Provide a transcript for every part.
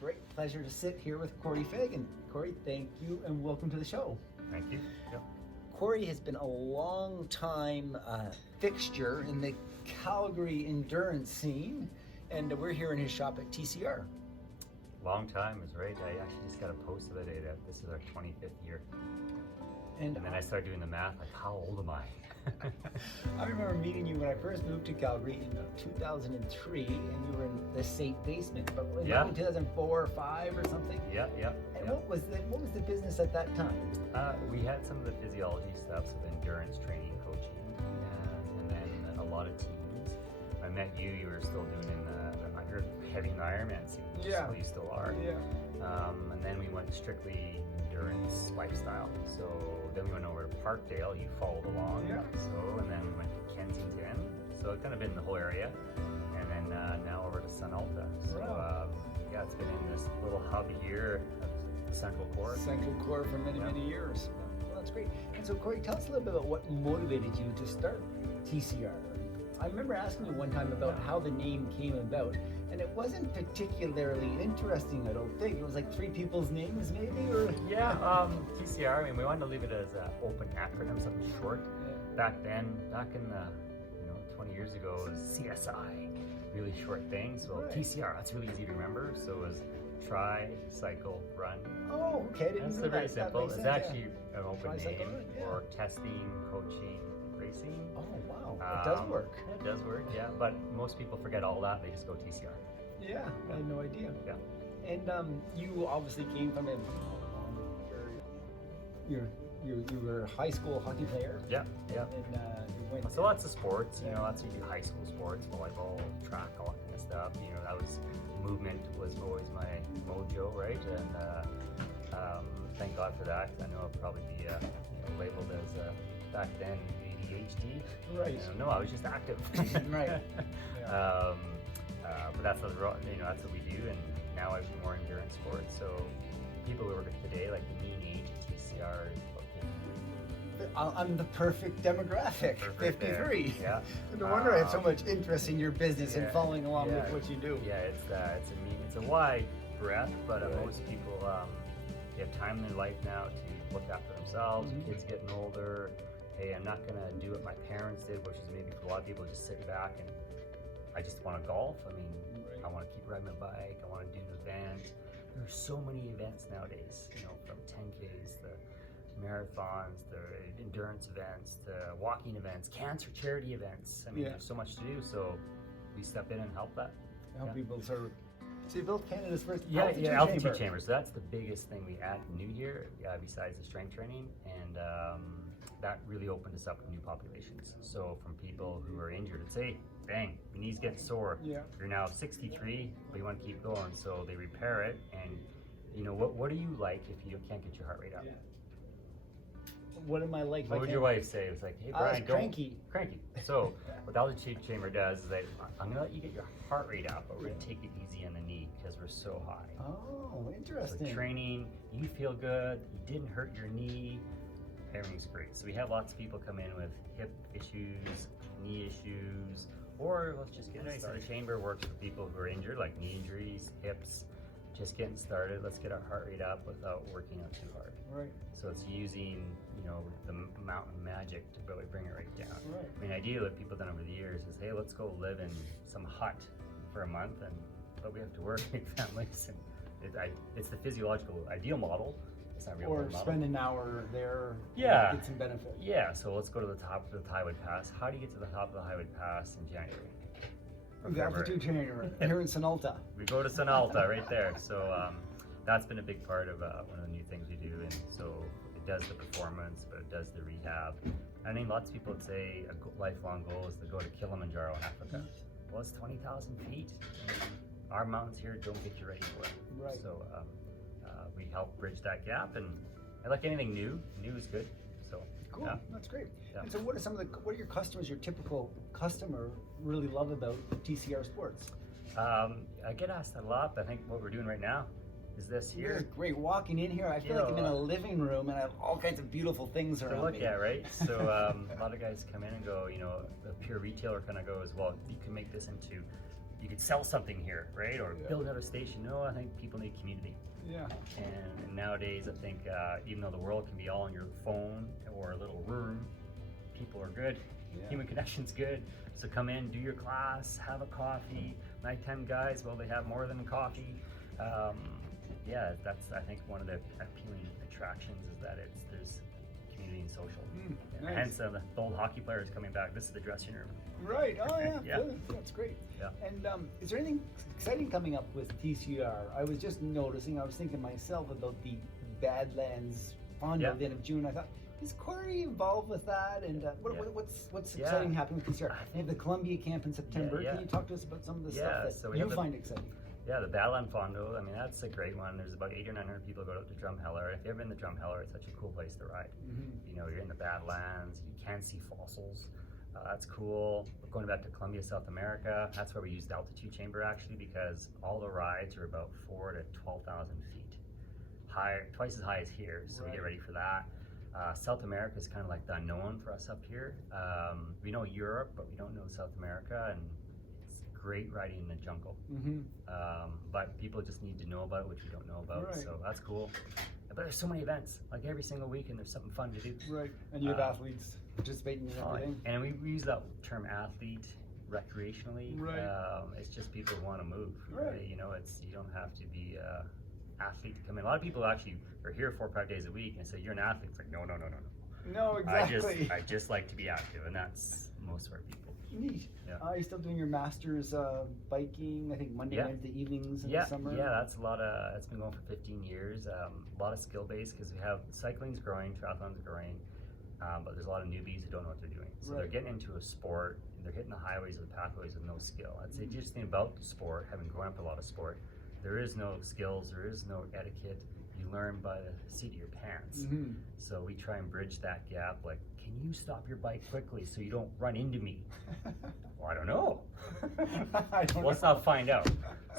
great pleasure to sit here with Cory Fagan. Cory, thank you and welcome to the show. Thank you. Yep. Cory has been a long time fixture in the Calgary endurance scene, and we're here in his shop at TCR. Long time is right. I actually just got a post the other day that this is our 25th year. And then I started doing the math, like how old am I? I remember meeting you when I first moved to Calgary in 2003, and you were in the Saint basement, but was that in 2004 or 5 or something? Yeah. And what was the business at that time? We had some of the physiology stuff, so the endurance training, coaching, and then a lot of teams. I met you. You were still doing in the heavy Ironman scene. Yeah. So you still are. Yeah. And then we went strictly endurance lifestyle. So then we went over to Parkdale. You followed along. Yeah. So and then we went to Kensington. So it kind of been the whole area, and then now over to Sunalta. So yeah, it's been in this little hub here, Central Core. Central Core for many years. Well, that's great. And so, Cory, tell us a little bit about what motivated you to start TCR. I remember asking you one time about how the name came about, and it wasn't particularly interesting, I don't think. It was like 3 people's names, maybe, or TCR. I mean, we wanted to leave it as an open acronym, something short. Back in the 20 years ago, it was CSI, really short thing. So TCR, that's really easy to remember. So it was Try, Cycle, Run. Oh, okay. That's very simple. It's actually an open Try, cycle, name run, for testing, coaching, racing. Oh, wow. It does work. It does work, yeah. But most people forget all that. They just go TCR. Yeah, I had no idea. Yeah. And you obviously came from you were a high school hockey player. Yeah. And then you went so lots of sports, lots of high school sports, volleyball, track, all that kind of stuff. That was movement was always my mojo, right? And thank God for that. I know I'll probably be labeled as back then ADHD. Right. No, I was just active. Right. Yeah. But that's what that's what we do, and now I do more endurance sports. So people who work today, like the mean age of TCR is about 53. I'm the perfect demographic, 53. Yeah. No wonder I have so much interest in your business and following along with what you do. Yeah, it's a wide breadth, but most people they have time in their life now to look after themselves. Kids getting older. Hey, I'm not gonna do what my parents did, which is maybe for a lot of people just sit back and I just want to golf. I mean, I want to keep riding my bike. I want to do an event. There's so many events nowadays, from 10Ks to marathons, to endurance events, to walking events, cancer charity events. I mean, there's so much to do. So we step in and help that. Help people sort of. So you built Canada's first altitude chamber. So that's the biggest thing we add new here, besides the strength training, and that really opened us up to new populations. So from people who are injured, it's dang, your knees get sore. Yeah. You're now 63, but you want to keep going. So they repair it, and what do you like if you can't get your heart rate up? What am I like? What would your wife say? It was like, hey Brian, cranky. So what the altitude chamber does is I'm gonna let you get your heart rate up, but we're gonna take it easy on the knee because we're so high. Oh, interesting. So training, you feel good, you didn't hurt your knee, everything's great. So we have lots of people come in with hip issues, knee issues, or let's just get started. So the chamber works for people who are injured, like knee injuries, hips, just getting started. Let's get our heart rate up without working out too hard. Right. So it's using, the mountain magic to really bring it right down. Right. I mean, ideally what people have done over the years is, hey, let's go live in some hut for a month, but we have to work, make families, and it's the physiological ideal model. It's not real or model. Spend an hour there. Yeah. Get some benefit. Yeah. So let's go to the top of the Highwood Pass. How do you get to the top of the Highwood Pass in January? The altitude chamber here in Sunalta. We go to Sunalta right there. So that's been a big part of one of the new things we do, and so it does the performance, but it does the rehab. I mean, lots of people would say a lifelong goal is to go to Kilimanjaro in Africa. Well, it's 20,000 feet. Our mountains here don't get you ready for it. Right. So we help bridge that gap, and I like anything new. New is good. So cool. That's great. And so, what are your customers? Your typical customer really love about TCR Sports? I get asked that a lot, but I think what we're doing right now is this here. This is great. Walking in here, I feel like I'm in a living room and I have all kinds of beautiful things around me. To look at, right? So a lot of guys come in and go, the pure retailer kind of goes, well, you can make this into you could sell something here, right? Or build another station. No, I think people need community. Yeah. And nowadays, I think even though the world can be all on your phone or a little room, people are good. Yeah. Human connection's good. So come in, do your class, have a coffee. Nighttime guys, well, they have more than coffee. Yeah, that's I think one of the appealing attractions is that there's community and social. Nice. Hence, the old hockey players coming back. This is the dressing room. Right. Oh yeah. Yeah. Good. That's great. Yeah. And is there anything exciting coming up with TCR? I was just noticing. I was thinking myself about the Badlands Fondo at the end of June. I thought, is Cory involved with that? And what's exciting happening with TCR? They have the Columbia camp in September. Can you talk to us about some of the stuff that you find exciting? Yeah, the Badland Fondo, I mean, that's a great one. There's about 800 or 900 people go out to Drumheller. If you've ever been to Drumheller, it's such a cool place to ride. You know, you're in the Badlands, you can see fossils. That's cool. We're going back to Columbia, South America. That's where we use the altitude chamber actually, because all the rides are about 4,000 to 12,000 feet. Higher, twice as high as here, so we get ready for that. South America is kind of like the unknown for us up here. We know Europe, but we don't know South America, and it's great riding in the jungle. But people just need to know about it, which we don't know about, so that's cool. But there's so many events, like every single weekend there's something fun to do. Right, and you have athletes participating in everything. And we use that term athlete recreationally. It's just people who want to move. You know, you don't have to be athlete to come in. A lot of people actually are here 4 or 5 days a week and say, you're an athlete. It's like, no. No, exactly. I just like to be active, and that's most of our people. Neat. You're still doing your master's biking, I think Monday, Wednesday evenings in the summer? Yeah, that's it's been going for 15 years. A lot of skill-based, because we have cycling's growing, triathlon's growing, but there's a lot of newbies who don't know what they're doing. So they're getting into a sport, they're hitting the highways or the pathways with no skill. I'd say just think about sport, having grown up a lot of sport, there is no skills, there is no etiquette. You learn by the seat of your pants. So we try and bridge that gap, like, can you stop your bike quickly so you don't run into me? Well, I don't know. Let's not find out.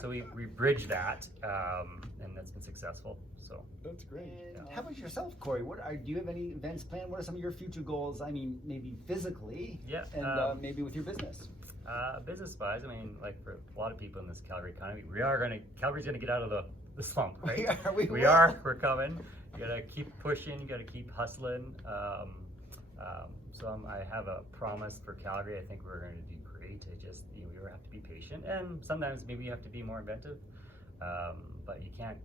So we bridge that, and that's been successful. So that's great. And how about yourself, Cory? Do you have any events planned? What are some of your future goals? I mean, maybe physically, and maybe with your business. Business-wise, I mean, like for a lot of people in this Calgary economy, Calgary's gonna get out of the slump, right? We're coming. You gotta keep pushing, you gotta keep hustling. So I have a promise for Calgary. I think we're going to do great. We have to be patient, and sometimes maybe you have to be more inventive. But you can't,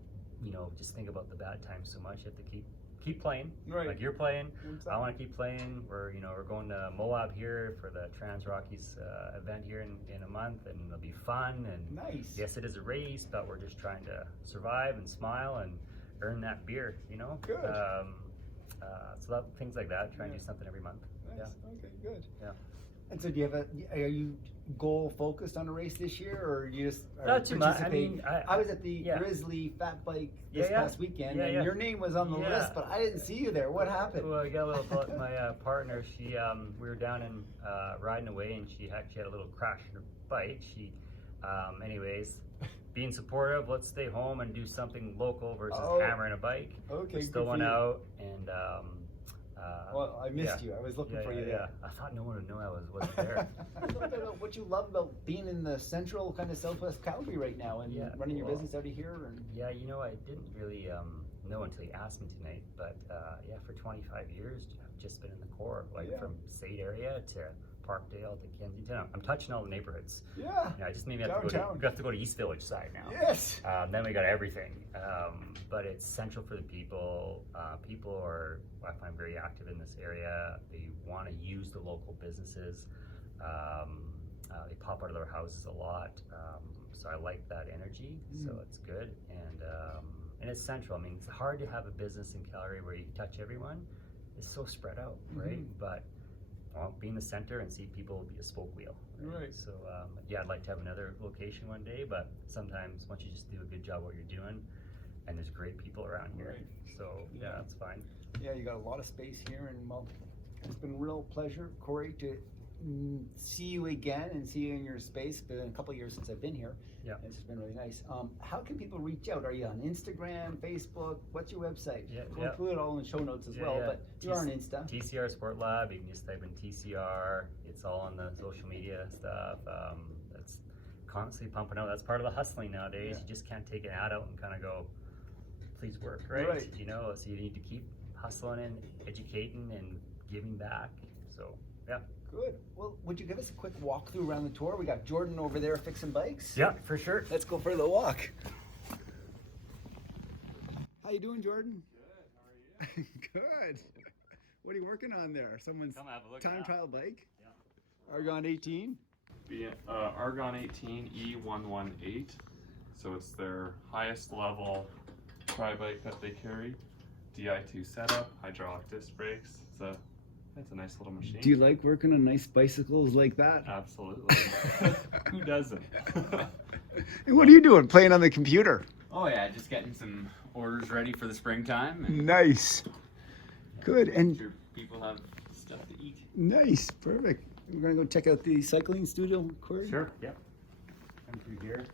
just think about the bad times so much. You have to keep playing. Like you're playing. I want to keep playing. We're going to Moab here for the Trans Rockies event here in a month, and it'll be fun. And nice. Yes, it is a race, but we're just trying to survive and smile and earn that beer. Good. So things like that. Try and do something every month. Nice. Okay, good. Yeah. And so, are you goal focused on a race this year, or you just not too much? I mean, I was at the Grizzly Fat Bike this past weekend, and your name was on the list, but I didn't see you there. What happened? Well, I got a little. My partner, we were down and riding away, and she had a little crash in her bike. Anyways. Being supportive, let's stay home and do something local versus hammering a bike. Okay, we still went out, and well, I missed you. I was looking for you there. I thought no one would know I wasn't there. What you love about being in the central kind of southwest Calgary right now and running your business out of here? And I didn't really know until you asked me tonight, but for 25 years, I've just been in the core, from Sade area to Parkdale to Kensington. I'm touching all the neighborhoods. I just maybe have to go to East Village side now. Yes. Then we got everything. But it's central for the people. People are, I find, very active in this area. They want to use the local businesses. They pop out of their houses a lot. So I like that energy. So it's good. And it's central. I mean, it's hard to have a business in Calgary where you touch everyone. It's so spread out, right? But be in the center and see people be a spoke wheel. Right. So I'd like to have another location one day, but sometimes once you just do a good job what you're doing, and there's great people around here, so that's fine. Yeah, you got a lot of space here, and it's been a real pleasure, Cory, to see you again and see you in your space. It's been a couple of years since I've been here. Yeah, it's just been really nice. How can people reach out? Are you on Instagram, Facebook? What's your website? We'll include it all in the show notes as well. But you are on Insta. TCR Sport Lab. You can just type in TCR. It's all on the social media stuff. That's constantly pumping out. That's part of the hustling nowadays. Yeah. You just can't take an ad out and kind of go, please work, right? Right. You know, so you need to keep hustling and educating and giving back. So, yeah. Good. Well, would you give us a quick walkthrough around the tour? We got Jordan over there fixing bikes. Yeah, for sure. Let's go for the walk. How you doing, Jordan? Good, how are you? Good. What are you working on there? Someone's Come have a look time at that. trial bike? Yeah. Argon 18? Argon 18 E118. So it's their highest level tri bike that they carry. Di2 setup, hydraulic disc brakes. It's a nice little machine. Do you like working on nice bicycles like that? Absolutely. Who doesn't? And what are you doing? Playing on the computer? Oh yeah, just getting some orders ready for the springtime. And Nice. Good. And sure people have stuff to eat. nice. Perfect. We're going to go check out the cycling studio, Cory? Sure, yep. Come through here.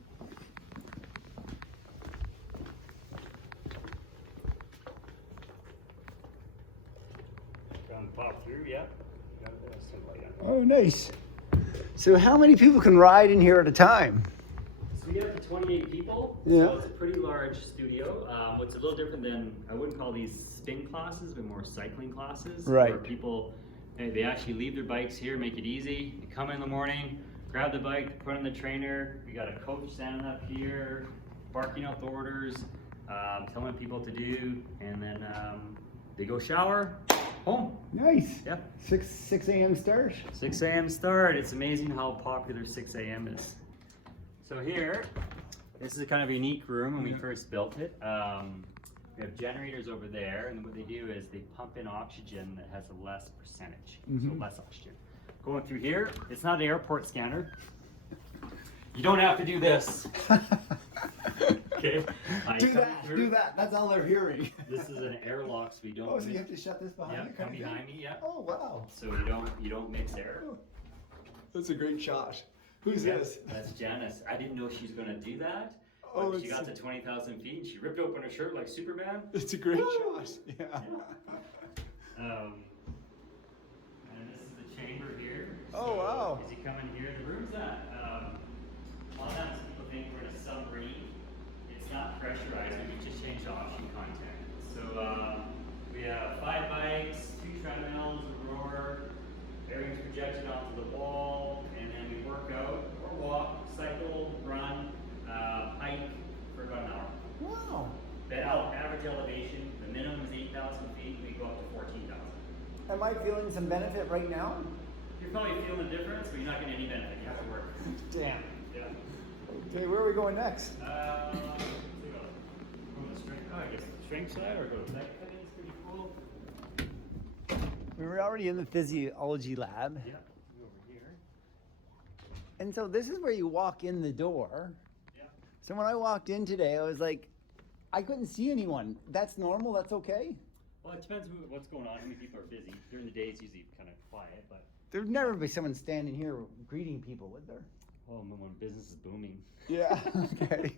Come pop through, yeah. Got some light on. Oh, nice. So how many people can ride in here at a time? So we get up to 28 people. Yeah. So it's a pretty large studio. What's a little different than, I wouldn't call these spin classes, but more cycling classes. Right. Where people, they actually leave their bikes here, make it easy. You come in the morning, grab the bike, put it in the trainer. We got a coach standing up here, barking out the orders, telling people what to do, and then they go shower, home. Nice. Yeah. 6 a.m. start? 6 a.m. start. It's amazing how popular 6 a.m. is. So here, this is a kind of a unique room when we first built it. We have generators over there, and what they do is they pump in oxygen that has a less percentage, so less oxygen. Going through here, it's not an airport scanner. You don't have to do this. Okay. Do that. That's all they're hearing. This is an airlock, so we don't. Oh, so you have to shut this behind Yeah, you? come behind me. Yeah. Oh, wow. So you don't mix air. That's a great shot. Who's Yeah, this? That's Janice. I didn't know she was gonna do that. Oh, But she it's- got to 20,000 feet and she ripped open her shirt like Superman. It's a great Woo! shot. Yeah. And this is the chamber here. Oh, wow. As you come in here, the room's that. A lot of times people think we're in a submarine. It's not pressurized. We just change the oxygen content. So we have 5 bikes, 2 treadmills, a rower. Everything's projected onto the wall, and then we work out or walk, cycle, run, hike for about an hour. Wow. The average elevation, the minimum is 8,000 feet, we go up to 14,000. Am I feeling some benefit right now? You're probably feeling the difference, but you're not getting any benefit. You have to work. Damn. Yeah. Okay, where are we going next? Go the strength, I guess the strength side or go to that. I think it's pretty cool. We were already in the Physiology lab. Yeah, go over here. And so this is where you walk in the door. Yeah. So when I walked in today, I was like, I couldn't see anyone. That's normal? That's okay? Well, it depends what's going on, how many people are busy. During the day, it's usually kind of quiet, but There'd never be someone standing here greeting people, would there? when business is booming. Yeah, okay.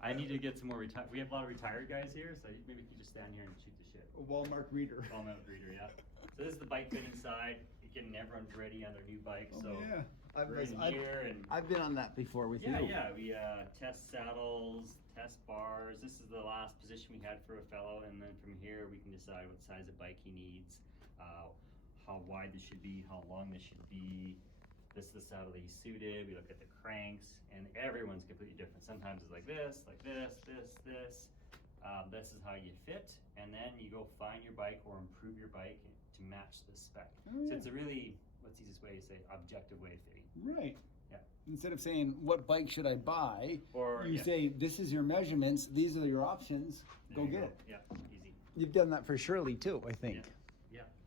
I need to get some more we have a lot of retired guys here, so maybe you can just stand here and shoot the shit. A Walmart reader. Walmart reader, yeah. So this is the bike fitting side, getting everyone's ready on their new bike. So yeah. we're in here and I've been on that before with you. yeah, we test saddles, test bars. This is the last position we had for a fellow, and then from here we can decide what size of bike he needs, how wide this should be, how long this should be. This is the saddle that he's suited. We look at the cranks, and everyone's completely different. Sometimes it's like this, this. This is how you fit, and then you go find your bike or improve your bike to match the spec. So it's a really, what's the easiest way to say, objective way of fitting. Right. Yeah. Instead of saying, what bike should I buy? Or You say, this is your measurements, these are your options, there go you get it. Yeah, easy. You've done that for Shirley too, I think.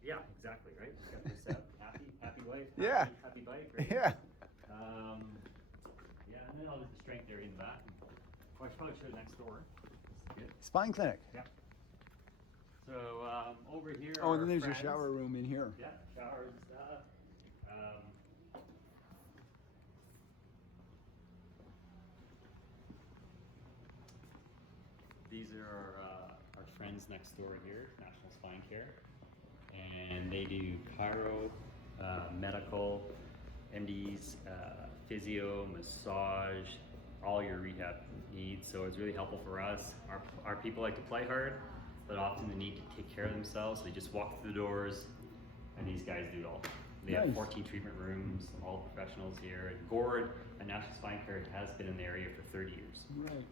Yeah, exactly, right? Just got this out, happy wife, Yeah. happy bike, right? Yeah. Yeah, and then I'll do the strength area in the back. Well, I should probably show you next door. This is good. Spine clinic. Yeah. So over here. Oh, and are then there's friends. your shower room in here. Yeah, showers and stuff. These are our friends next door here, National Spine Care, and they do chiro, medical, MDs, physio, massage, all your rehab needs. So it's really helpful for us. Our people like to play hard, but often they need to take care of themselves. So they just walk through the doors, and these guys do it all. They have 14 treatment rooms, all professionals here. And Gord, a National Spine Care, has been in the area for 30 years. Right.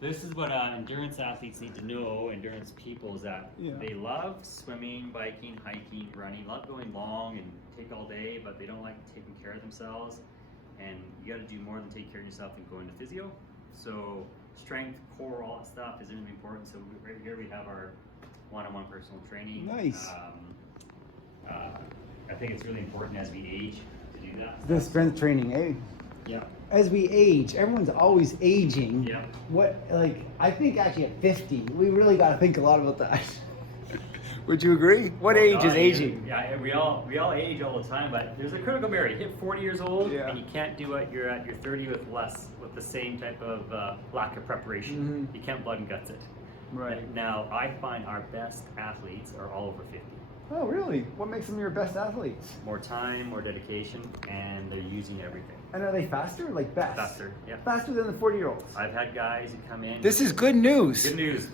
This is what endurance athletes need to know, endurance people, is that they love swimming, biking, hiking, running, love going long and take all day, but they don't like taking care of themselves. And you got to do more than take care of yourself and go into physio. So strength, core, all that stuff is really important. So right here we have our one-on-one personal training. Nice. I think it's really important as we age to do that. The strength training, eh? Yeah. As we age, everyone's always aging. Yeah. I think actually at 50, we really got to think a lot about that. Would you agree? What age is aging? Yeah, we all age all the time, but there's a critical barrier. You hit 40 years old, Yeah. and you can't do it. You're at your 30 with the same type of lack of preparation. Mhm. You can't blood and guts it. Right. Now, I find our best athletes are all over 50. Oh, really? What makes them your best athletes? More time, more dedication, and they're using everything. And are they faster? Like best? Faster, yeah. Faster than the 40-year-olds? I've had guys who come in. This is good news. Good news.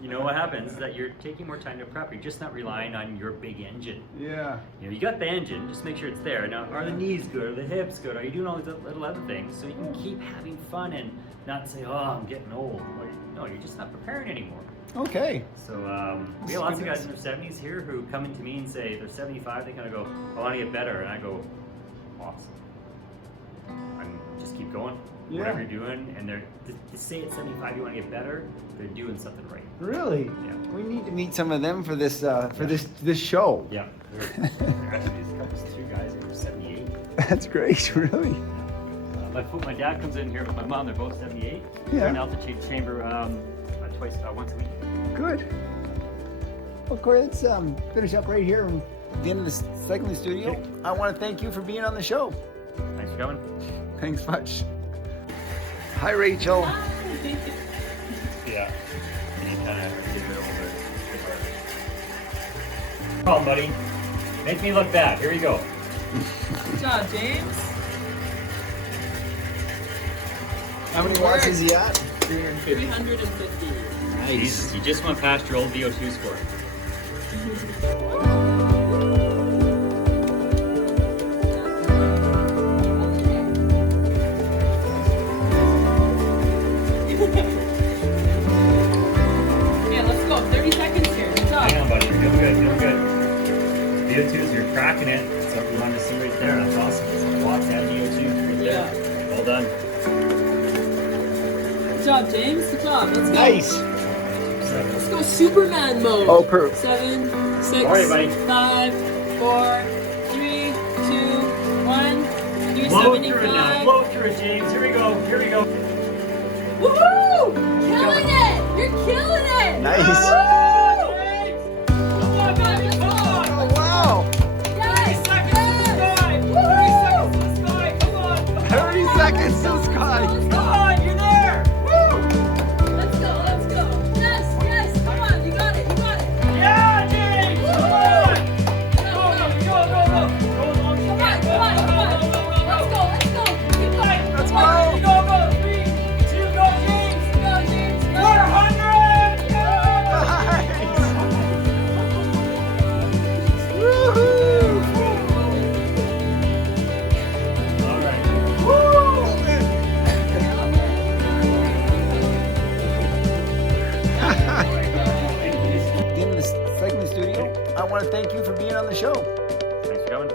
You know what happens is that you're taking more time to prep. You're just not relying on your big engine. Yeah. You know, you got the engine, just make sure it's there. Now, are the knees good? Are the hips good? Are you doing all these little other things so you can keep having fun and not say, oh, I'm getting old. No, you're just not preparing anymore. Okay. So we have lots of guys in their 70s here who come into me and say they're 75. They kind of go, I want to get better, and I go, awesome. Just keep going. Yeah. Whatever you're doing, and they're to say at 75 you want to get better, they're doing something right. Really? Yeah. We need to meet some of them for this this show. Yeah. There actually is a couple, 2 guys who are 78. That's great. Really. My dad comes in here with my mom. They're both 78. Yeah. They're in altitude chamber once a week. Good. Well, Cory, let's finish up right here at the end of the cycling studio. Okay. I want to thank you for being on the show. Thanks for coming. Thanks much. Hi, Rachel. Yeah. And you kind of give it a little bit. Come on, buddy. Make me look bad. Here we go. Good job, James. How many watts is he at? 350. Nice. You just went past your old VO2 score. Okay, let's go. 30 seconds here. Good job. Hang on, buddy. You're doing good. Doing good. VO2s, you're cracking it. So you want to see right there. That's awesome. Watts and VO2 right there. Well done. Good job, James. Good job. Let's go. Nice. Let's go Superman mode. Oh, perfect. 7, 6, All right, buddy. 5, 4, 3, 2, 1. Blow through it now. 375. Blow through it, James. Here we go. Here we go. Woohoo! Killing it! You're killing it! Nice. Woo! Come on, baby. Come on. Oh, wow. Yes! 30 seconds to the sky. 30 seconds to the sky. Come on. Come on. 30 seconds to the sky. Let's Come go! on. You're there. Woo. Let's go! Let's go! Yes! Yes! Come on! You got it! You got it! Yeah, James. Come on. Go! Go, go, go, go. Go along. Come on! Come on! Come on! Let's go! Let's go! Keep going! Let's Come on. go. Go, go. 3, 2, go, James. Go, James! Go! 400. Nice. Woohoo. All right. In the cycling studio, I want to thank you for being on the show. Thanks for coming.